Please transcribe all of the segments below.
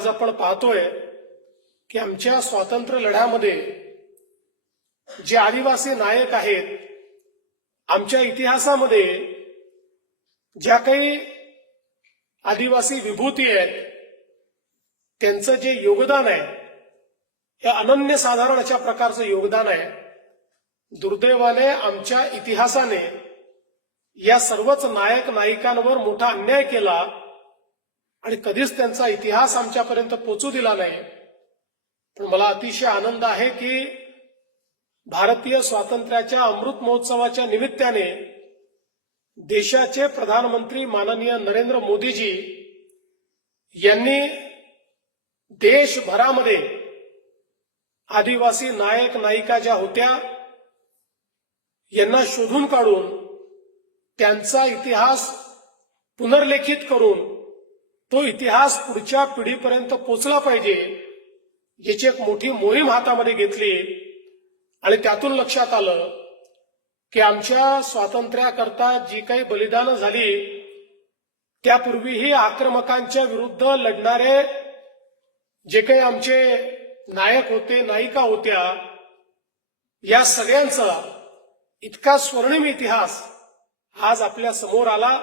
आज आपण पाहतोय की आमच्या स्वातंत्र्य लढ्यामध्ये जे आदिवासी नायक आहेत, आमच्या इतिहासामध्ये ज्या काही आदिवासी विभूती आहेत, त्यांचं जे योगदान आहे हे अनन्यसाधारण अशा प्रकारचं योगदान आहे. दुर्दैवाने आमच्या इतिहासाने या सर्वच नायक नायिकांवर मोठा अन्याय केला आणि कधीच त्यांचा इतिहास आमच्यापर्यंत पोहोचू दिला नाही. पण मला अतिशय आनंद आहे की भारतीय स्वातंत्र्याच्या अमृत महोत्सवाच्या निमित्ताने देशाचे प्रधानमंत्री माननीय नरेंद्र मोदीजी यांनी देशभरामध्ये आदिवासी नायक नायिका ज्या होत्या यांना शोधून काढून त्यांचा इतिहास पुनर्लेखित करून तो इतिहास पुढच्या पिढीपर्यंत पोचला पाहिजे याची एक मोठी मोहीम हातामध्ये घेतली. आणि त्यातून लक्षात आलं की आमच्या स्वातंत्र्याकरता जी काही बलिदानं झाली त्यापूर्वीही आक्रमकांच्या विरुद्ध लढणारे जे काही आमचे नायक होते, नायिका होत्या, या सगळ्यांचा इतका स्वर्णिम इतिहास आज आपल्या समोर आला.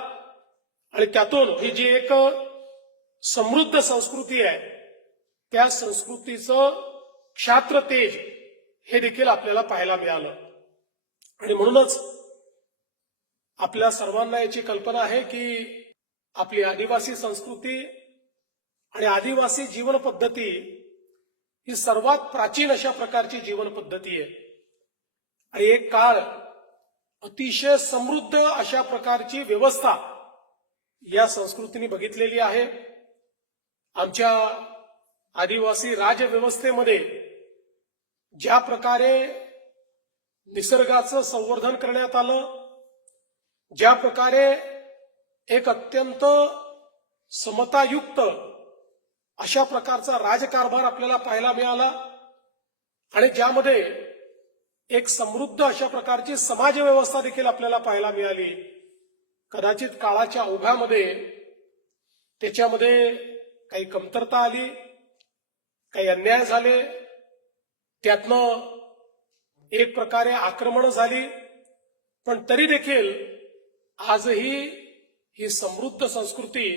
आणि त्यातून ही जी एक समृद्ध संस्कृती आहे त्या संस्कृतीचं क्षात्र तेज हे देखील आपल्याला पाहायला मिळालं. आणि म्हणूनच आपल्या सर्वांना याची कल्पना आहे की आपली आदिवासी संस्कृती आणि आदिवासी जीवन पद्धती ही सर्वात प्राचीन अशा प्रकारची जीवन पद्धती आहे. आणि एक काळ अतिशय समृद्ध अशा प्रकारची व्यवस्था या संस्कृतीने बघितलेली आहे. आमच्या आदिवासी राजव्यवस्थेमध्ये ज्या प्रकारे निसर्गाचं संवर्धन करण्यात आलं, ज्या प्रकारे एक अत्यंत समतायुक्त अशा प्रकारचा राजकारभार आपल्याला पाहायला मिळाला आणि ज्यामध्ये एक समृद्ध अशा प्रकारची समाजव्यवस्था देखील आपल्याला पाहायला मिळाली. कदाचित काळाच्या ओघामध्ये त्याच्यामध्ये काही कमतरता आली, काही अन्याय झाले, त्यातनं एक प्रकारे आक्रमण झाली, पण तरी देखील आजही ही समृद्ध संस्कृती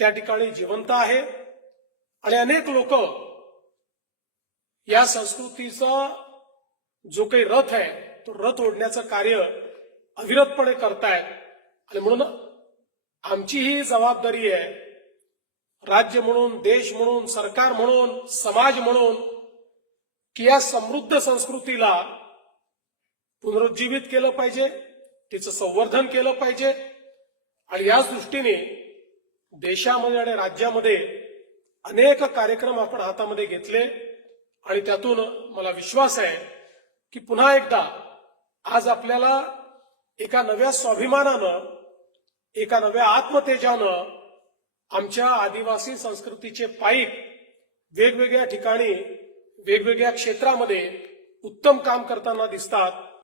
त्या ठिकाणी जिवंत आहे. आणि अनेक लोक या संस्कृतीचा जो काही रथ आहे तो रथ ओढण्याचं कार्य अविरतपणे करतायत. आणि म्हणून आमची ही जबाबदारी आहे, राज्य म्हणून, देश म्हणून, सरकार म्हणून, समाज म्हणून, की या समृद्ध संस्कृतीला पुनरुज्जीवित केलं पाहिजे, तिचं संवर्धन केलं पाहिजे. आणि याच दृष्टीने देशामध्ये आणि राज्यामध्ये अनेक कार्यक्रम आपण हातामध्ये घेतले. आणि त्यातून मला विश्वास आहे की पुन्हा एकदा आज आपल्याला एका नव्या स्वाभिमानानं, एका नव्या आत्मतेजानं आमच्या आदिवासी संस्कृतीचे पाईक वेगवेगळ्या ठिकाणी, वेगवेगळ्या क्षेत्रामध्ये उत्तम काम करताना दिसतात.